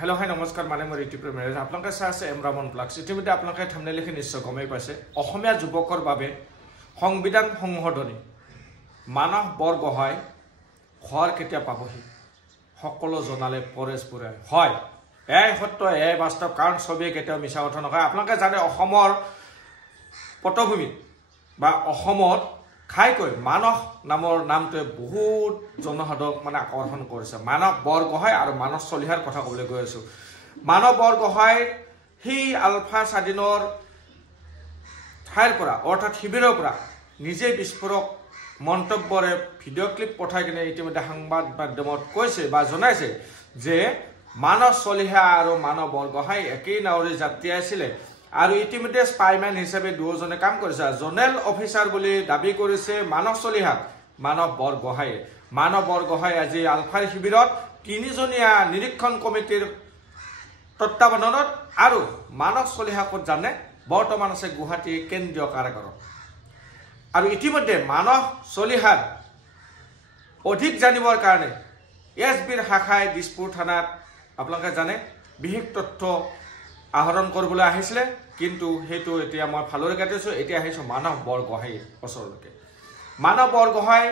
Hello hi नमस्कार माने मोर इउट्यूब marriage आपलोके सासे M Raman blogs इतिमध्ये आपलोके thumbnail लिखि निश्चय गमै पाइसे অসমীয়া যুৱকৰ বাবে সংবিধান সংশোধনী মানৱ বৰগোহাঁই খৰ কেতিয়া পাবহি সকলো জনালে পৰেশ বুৰাই হয় এই সত্য এই বাস্তৱ কাৰণ ছবি কেতিয়া মিছা কথা নকয় আপোনালোকে জানে অসমৰ পটভূমি বা অসমত খাইকৈ মানৱ নামৰ নামটোৱে বহুত জনসাধাৰণক মানে আকৰ্ষণ কৰিছে মানৱ বৰগোহাঁই আৰু মানৱ চলিহাৰ কথা ক'বলৈ গৈ আছো মানৱ বৰগোহাঁই হি আলফা স্বাধীনৰ ঠাইৰ পৰা অৰ্থাৎ শিবিৰৰ পৰা নিজে বিস্ফোৰক মন্তব্যৰে ভিডিঅ' ক্লিপ পঠাই কিনে ইতিমধ্যে সংবাদ মাধ্যমত কৈছে বা জনাইছে যে মানৱ চলিহা আৰু মানৱ বৰগোহাঁই একেই নাৱৰে যাত্ৰী আছিলে আৰু ইতিমধ্যে স্পাইম্যান হিচাপে দুজনে কাম কৰিছে জোনেল অফিচাৰ বুলি দাবী কৰিছে মানৱ চলিহা মানৱ বৰগোহাঁই আজি আলফাৰ শিবিৰত তিনিজনীয়া নিৰীক্ষণ কমিটিৰ তত্ত্বাৱধানত আৰু মানৱ চলিহাক জানে বৰ্তমান আছে গুৱাহাটী কেন্দ্ৰীয় কাৰাগাৰত আৰু ইতিমধ্যে মানৱ চলিহাৰ অধিক জানিবৰ কাৰণে এছবিৰ শাখাই দিছপুৰ থানাত আপোনালোকে জানে বিশেষ তথ্য আহৰণ কৰিবলৈ আহিছিলে কিন্তু হেতু এতিয়া মই ফালৰে কাটিছো এতিয়া আহিছো মানৱ বৰগোহাঁই ওচৰলৈকে মানৱ বৰগোহাঁই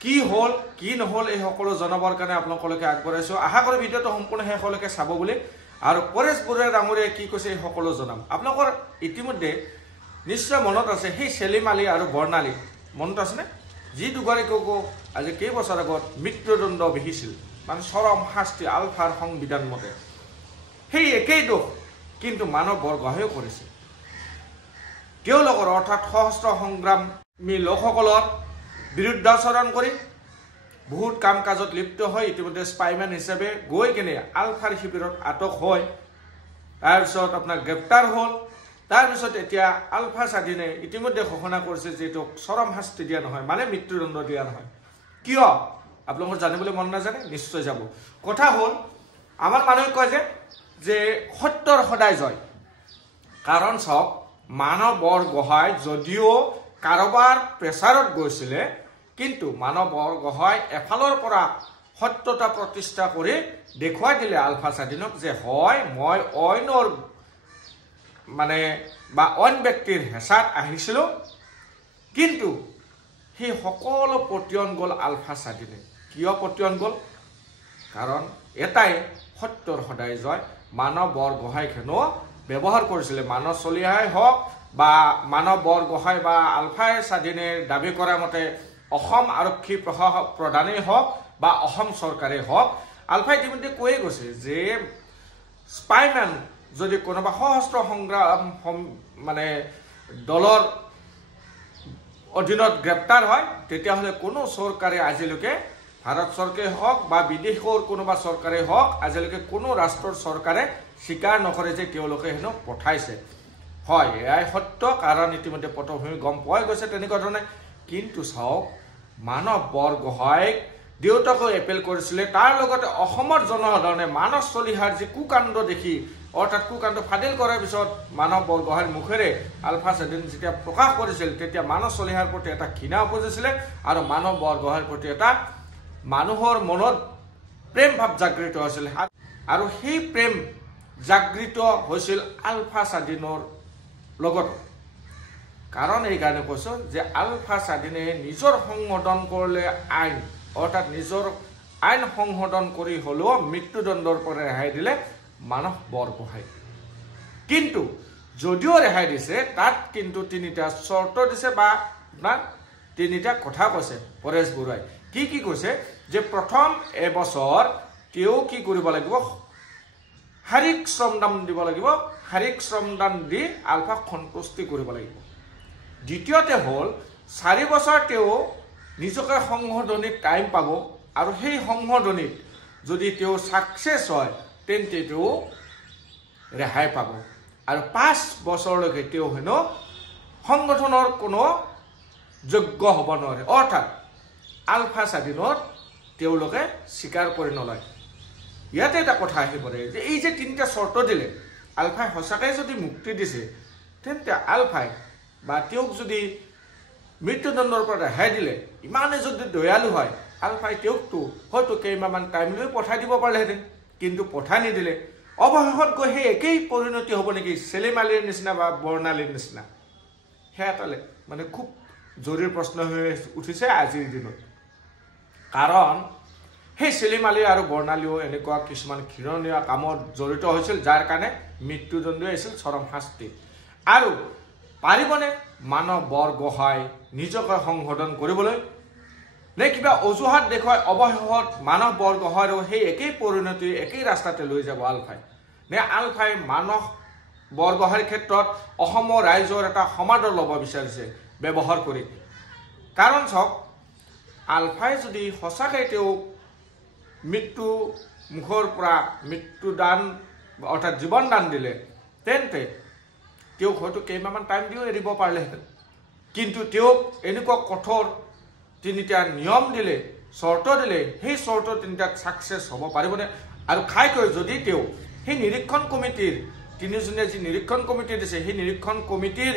কি হল কি নহল এই সকলো জনাবৰ কাৰণে আপোনালোকলৈকে আগবঢ়াইছো আশা কৰো ভিডিঅটো সম্পূৰ্ণ শেষলৈকে চাব বুলি আৰু পৰেশ বুৰাই ডাঙৰীয়াই কি কৈছে এই সকলো জনাম আপোনালোকৰ ইতিমধ্যে নিশ্চয় মনত আছে সেই সেলিম আলী আৰু বৰ্ণালী মনত আছেনে যি দুগৰাকীক আজি কেইবছৰ আগত মৃত্যুদণ্ড বিহিছিল মানে চৰম শাস্তি আলফাৰ সংবিধান মতে সেই একেই দোষ কিন্তু মানৱ বৰগোহাঁইও কৰিছে তেওঁলোকৰ অৰ্থাৎ সহস্ৰ সংগ্ৰামী লোকসকলৰ বিৰুদ্ধাচৰণ কৰি বহুত কাম কাজত লিপ্ত হৈ ইতিমধ্যে স্পাইম্যান হিচাপে গৈ কিনে আলফাৰ শিবিৰত আটক হয় তাৰপিছত আপোনাৰ গ্ৰেপ্তাৰ হ'ল তাৰপিছত এতিয়া আলফা স্বাধীনে ইতিমধ্যে ঘোষণা কৰিছে যে এইটো চৰম শাস্তি দিয়া নহয় মানে মৃত্যুদণ্ড দিয়া নহয় কিয় আপোনালোকৰ জানিবলৈ মন নাজানে নিশ্চয় যাব কথা হ'ল আমাৰ মানুহে কয় যে সত্যৰ সদায় জয় কাৰণ সব মানৱ বৰগোহাঁই যদিও কাৰোবাৰ প্ৰেছাৰত গৈছিলে কিন্তু মানৱ বৰগোহাঁই এফালৰ পৰা সত্যতা প্ৰতিষ্ঠা কৰি দেখুৱাই দিলে আলফা স্বাধীনক যে হয় মই অইনৰ মানে বা অইন ব্যক্তিৰ হেঁচাত আহিছিলোঁ কিন্তু সেই সকলো পতিয়ন গ'ল আলফা স্বাধীনে কিয় পতিয়ন গ'ল কাৰণ এটাই সত্যৰ সদায় জয় মানৱ বৰগোহাঁইখনো ব্যৱহাৰ কৰিছিলে মানৱ চলিহাই হওক বা মানৱ বৰগোহাঁই বা আলফাই স্বাধীনে দাবী কৰা মতে অসম আৰক্ষী প্ৰধানেই হওক বা অসম চৰকাৰেই হওক আলফাই ইতিমধ্যে কৈয়ে গৈছে যে স্পাইম্যান যদি কোনোবা সহস্ৰ সংগ্ৰাম মানে দলৰ অধীনত গ্ৰেপ্তাৰ হয় তেতিয়াহ'লে কোনো চৰকাৰে আজিলৈকে ভাৰত চৰকাৰে হওক বা বিদেশৰ কোনোবা চৰকাৰে হওক আজিলৈকে কোনো ৰাষ্ট্ৰৰ চৰকাৰে স্বীকাৰ নকৰে যে তেওঁলোকে হেনো পঠাইছে হয় এয়াই সত্য কাৰণ ইতিমধ্যে পটভূমি গম পোৱাই গৈছে তেনেকুৱা ধৰণে কিন্তু চাওক মানৱ বৰগোহাঁইক দেউতাকে এপেল কৰিছিলে তাৰ লগতে অসমৰ জনসাধাৰণে মানৱ চলিহাৰ যি কুকাণ্ড দেখি অৰ্থাৎ কুকাণ্ড ফাদিল কৰাৰ পিছত মানৱ বৰগোহাঁইৰ মুখেৰে আলফা স্বাধীন যেতিয়া প্ৰকাশ কৰিছিল তেতিয়া মানৱ চলিহাৰ প্ৰতি এটা ঘৃণা উপজিছিলে আৰু মানৱ বৰগোহাঁইৰ প্ৰতি এটা মানুহৰ মনত প্ৰেম ভাৱ জাগৃত হৈছিল আৰু সেই প্ৰেম জাগৃত হৈছিল আলফা স্বাধীনৰ লগত কাৰণ এইকাৰণে কৈছো যে আলফা স্বাধীনে নিজৰ সংশোধন কৰিলে আইন অৰ্থাৎ নিজৰ আইন সংশোধন কৰি হ'লেও মৃত্যুদণ্ডৰ পৰা ৰেহাই দিলে মানৱ বৰগোহাঁই কিন্তু যদিও ৰেহাই দিছে তাত কিন্তু তিনিটা চৰ্ত দিছে বা আপোনাৰ তিনিটা কথা কৈছে পৰেশ বুৰাই কি কৈছে যে প্ৰথম এবছৰ তেওঁ কি কৰিব লাগিব শাৰীৰিক শ্ৰমদান দিব লাগিব শাৰীৰিক শ্ৰমদান দি আলফাক সন্তুষ্টি কৰিব লাগিব দ্বিতীয়তে হ'ল 4 বছৰ তেওঁ নিজকে সংশোধনীত টাইম পাব আৰু সেই সংশোধনীত যদি তেওঁ ছাকচেছ হয় তেন্তে তেওঁ ৰেহাই পাব আৰু 5 বছৰলৈকে তেওঁ হেনো সংগঠনৰ কোনো যোগ্য হ'ব নোৱাৰে অৰ্থাৎ আলফা স্বাধীনত তেওঁলোকে স্বীকাৰ কৰি নলয় ইয়াতে এটা কথা আহি পৰে যে এই যে তিনিটা চৰ্ত দিলে আলফাই সঁচাকৈ যদি মুক্তি দিছে তেন্তে আলফাই বা তেওঁক যদি মৃত্যুদণ্ডৰ পৰা ৰেহাই দিলে ইমানে যদি দয়ালু হয় আলফাই তেওঁকতো হয়তো কেইমাহমান টাইম লৈ পঠাই দিব পাৰিলেহেঁতেন কিন্তু পঠাই নিদিলে অৱশেষত গৈ সেই একেই পৰিণতি হ'ব নেকি সেলিম আলীৰ নিচিনা বা বৰ্ণালীৰ নিচিনা সেয়া এটা মানে খুব জৰুৰী প্ৰশ্ন হৈ উঠিছে আজিৰ দিনত কাৰণ সেই সেলিম আলী আৰু বৰ্ণালীও এনেকুৱা কিছুমান ঘৃণনীয় কামত জড়িত হৈছিল যাৰ কাৰণে মৃত্যুদণ্ড আছিল চৰম শাস্তি আৰু পাৰিবনে মানৱ বৰগোহাঁই নিজকে সংশোধন কৰিবলৈ নে কিবা অজুহাত দেখুৱাই অৱশেষত মানৱ বৰগোহাঁইৰো সেই একেই পৰিণতি একেই ৰাস্তাতে লৈ যাব আলফাই নে আলফাই মানৱ বৰগোহাঁইৰ ক্ষেত্ৰত অসমৰ ৰাইজৰ এটা সমাদৰ ল'ব বিচাৰিছে ব্যৱহাৰ কৰি কাৰণ চাওক আলফাই যদি সঁচাকৈ তেওঁ মৃত্যু মুখৰ পৰা মৃত্যুদান অৰ্থাৎ জীৱন দান দিলে তেন্তে তেওঁক হয়তো কেইমাহমান টাইম দিও এৰিব পাৰিলেহেঁতেন কিন্তু তেওঁক এনেকুৱা কঠোৰ তিনিটা নিয়ম দিলে চৰ্ত দিলে সেই চৰ্ত তিনিটাত ছাকচেছ হ'ব পাৰিবনে আৰু খাইকৈ যদি তেওঁ সেই নিৰীক্ষণ কমিটিৰ তিনিজনীয়া যি নিৰীক্ষণ কমিটি দিছে সেই নিৰীক্ষণ কমিটিৰ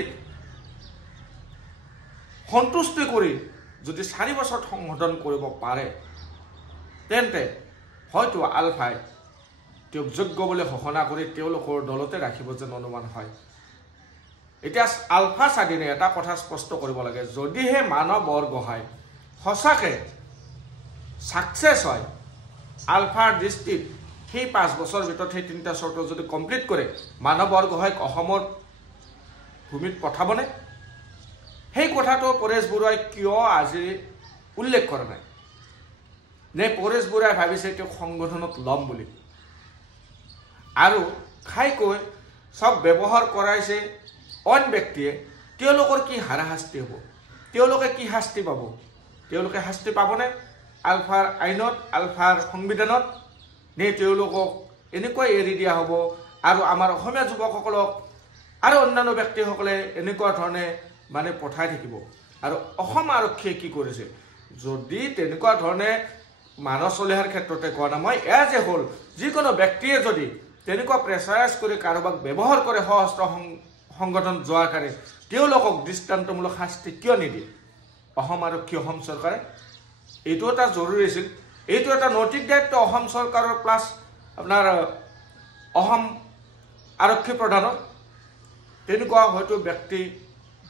সন্তুষ্টি কৰি যদি 4 বছৰত সংশোধন কৰিব পাৰে তেন্তে হয়তো আলফাই তেওঁক যোগ্য বুলি ঘোষণা কৰি তেওঁলোকৰ দলতে ৰাখিব যেন অনুমান হয় এতিয়া আলফা স্বাধীনে এটা কথা স্পষ্ট কৰিব লাগে যদিহে মানৱ বৰগোহাঁই সঁচাকৈ ছাকচেছ হয় আলফাৰ দৃষ্টিত সেই 5 বছৰৰ ভিতৰত সেই 3টা চৰ্ত যদি কমপ্লিট কৰে মানৱ বৰগোহাঁইক অসমৰ ভূমিত পঠাবনে সেই কথাটো পৰেশ বৰুৱাই কিয় আজি উল্লেখ কৰা নাই নে পৰেশ বৰুৱাই ভাবিছে তেওঁক সংগঠনত ল'ম বুলি আৰু খাইকৈ সব ব্যৱহাৰ কৰাইছে অন ব্যক্তিয়ে তেওঁলোকৰ কি হাৰাশাস্তি হ'ব তেওঁলোকে কি শাস্তি পাব তেওঁলোকে শাস্তি পাবনে আলফাৰ আইনত আলফাৰ সংবিধানত নে তেওঁলোকক এনেকৈ এৰি দিয়া হ'ব আৰু আমাৰ অসমীয়া যুৱকসকলক আৰু অন্যান্য ব্যক্তিসকলে এনেকুৱা ধৰণে মানে পঠাই থাকিব আৰু অসম আৰক্ষীয়ে কি কৰিছে যদি তেনেকুৱা ধৰণে মানৱ চলিহাৰ ক্ষেত্ৰতে কোৱা না মই এজ এ হোল যিকোনো ব্যক্তিয়ে যদি তেনেকুৱা প্ৰেছাৰাইজ কৰি কাৰোবাক ব্যৱহাৰ কৰে সশস্ত্ৰ সংগঠন যোৱাৰ কাৰণে তেওঁলোকক দৃষ্টান্তমূলক শাস্তি কিয় নিদিয়ে অসম আৰক্ষী অসম চৰকাৰে এইটো এটা জৰুৰী আছিল এইটো এটা নৈতিক দায়িত্ব অসম চৰকাৰৰ প্লাছ আপোনাৰ অসম আৰক্ষী প্ৰধানৰ তেনেকুৱা হয়তো ব্যক্তি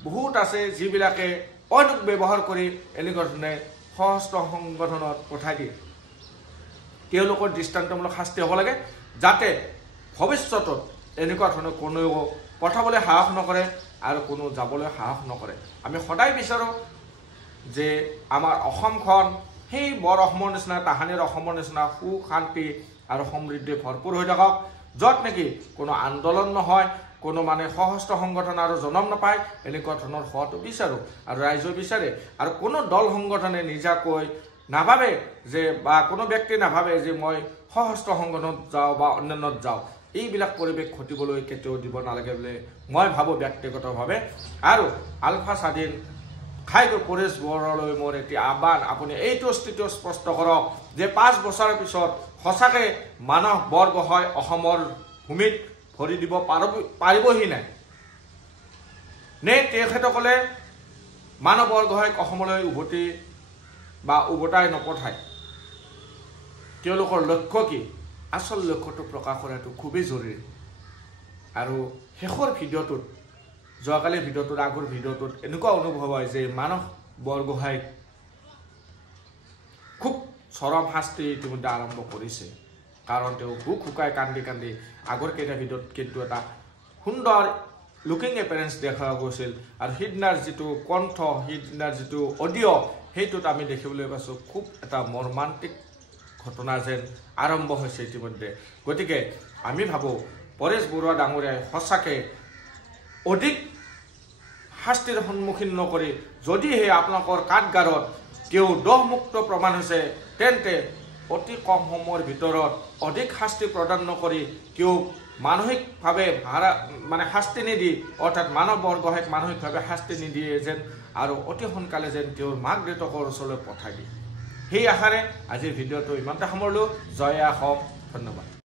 বহুত আছে যিবিলাকে অনেক ব্যৱহাৰ কৰি এনেকুৱা ধৰণে সশস্ত্ৰ সংগঠনত পঠাই দিয়ে তেওঁলোকৰ দৃষ্টান্তমূলক শাস্তি হ'ব লাগে যাতে ভৱিষ্যতত এনেকুৱা ধৰণৰ কোনেও পঠাবলৈ সাহস নকৰে আৰু কোনো যাবলৈ সাহস নকৰে আমি সদায় বিচাৰোঁ যে আমাৰ অসমখন সেই বৰ অসমৰ নিচিনা তাহানিৰ অসমৰ নিচিনা সুখ শান্তি আৰু সমৃদ্ধি ভৰপূৰ হৈ থাকক য'ত নেকি কোনো আন্দোলন নহয় কোনো মানে সশস্ত্ৰ সংগঠন আৰু জনম নাপায় এনেকুৱা ধৰণৰ হোৱাটো বিচাৰোঁ আৰু ৰাইজে বিচাৰে আৰু কোনো দল সংগঠনে নিজাকৈ নাভাবে যে বা কোনো ব্যক্তি নাভাবে যে মই সশস্ত্ৰ সংগঠনত যাওঁ বা অন্যান্যত যাওঁ এইবিলাক পৰিৱেশ ঘটিবলৈ কেতিয়াও দিব নালাগে বুলি মই ভাবোঁ ব্যক্তিগতভাৱে আৰু আলফা স্বাধীন খাইকৈ পৰেশ বৰুৱালৈ মোৰ এটি আহ্বান আপুনি এইটো স্থিতি স্পষ্ট কৰক যে 5 বছৰৰ পিছত সঁচাকৈ মানৱ বৰগোহাঁই অসমৰ ভূমিত ভৰি দিব পাৰিবহি নাই নে তেখেতসকলে মানৱ বৰগোহাঁইক অসমলৈ উভতাই নপঠায় তেওঁলোকৰ লক্ষ্য কি আসল লক্ষ্যটো প্ৰকাশ কৰাটো খুবেই জৰুৰী আৰু শেষৰ ভিডিঅ'টোত যোৱাকালি ভিডিঅ'টোত আগৰ ভিডিঅ'টোত এনেকুৱা অনুভৱ হয় যে মানৱ বৰগোহাঁইক খুব চৰম শাস্তি ইতিমধ্যে আৰম্ভ কৰিছে কাৰণ তেওঁ বুক শুকাই কান্দি কান্দি আগৰ কেইটা ভিডিঅ'ত কিন্তু এটা সুন্দৰ লুকিং এপিয়াৰেঞ্চ দেখা গৈছিল আৰু সিদিনাৰ যিটো কণ্ঠ সিদিনাৰ যিটো অডিঅ' সেইটোত আমি দেখিবলৈ পাইছোঁ খুব এটা মৰ্মান্তিক ঘটনা যেন আৰম্ভ হৈছে ইতিমধ্যে গতিকে আমি ভাবোঁ পৰেশ বৰুৱা ডাঙৰীয়াই সঁচাকৈ অধিক শাস্তিৰ সন্মুখীন নকৰি যদিহে আপোনালোকৰ কাঠগাৰত তেওঁ দোষমুক্ত প্ৰমাণ হৈছে তেন্তে অতি কম সময়ৰ ভিতৰত অধিক শাস্তি প্ৰদান নকৰি তেওঁক মানসিকভাৱে মানে শাস্তি নিদি অৰ্থাৎ মানৱ বৰগোহাঁইক মানসিকভাৱে শাস্তি নিদিয়ে যেন আৰু অতি সোনকালে যেন তেওঁৰ মাক দেউতাকৰ ওচৰলৈ পঠাই দিয়ে সেই আশাৰে আজিৰ ভিডিঅ'টো ইমানতে সামৰিলোঁ জয় আহোম ধন্যবাদ।